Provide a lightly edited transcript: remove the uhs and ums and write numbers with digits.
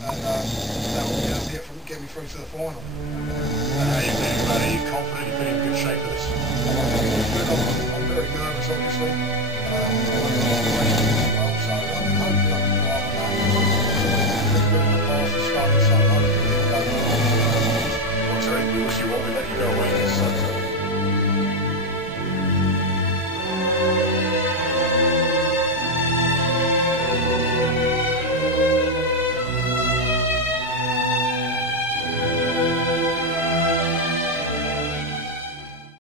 and that will get me through to the final. How are you feeling about it? Are you confident you've been in good shape for this? I'm very nervous, obviously. So hopefully I can drive on that. Pretty good in the past, to start, so hopefully it'll go well. Well, Terry, we wish you well. We let you go